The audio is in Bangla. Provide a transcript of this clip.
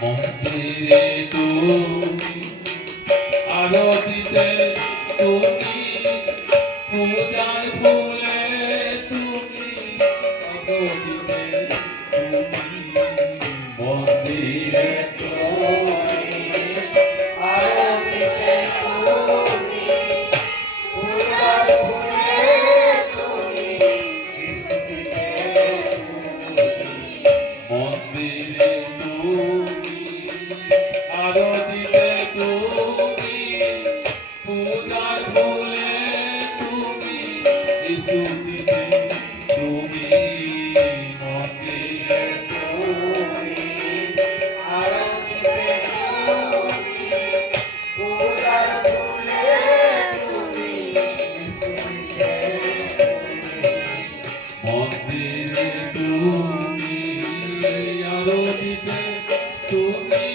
মন্দিরে তুমি আরতিতে তুমি পূজার ফুলে তুমি আরতিতে তুমি মন্দিরে তুমি আরতিতে তুমি পূজার ফুলে তুমি স্তুতিতে তুমি মন্দিরে তুমি আরতিতে তুমি পূজার ফুলে তুমি স্তুতিতে তুমি মন্দিরে তুমি আরতিতে তুমি পূজার ফুলে তুমি স্তুতিতে মন্দিরে তুমি আরতিতে তুমি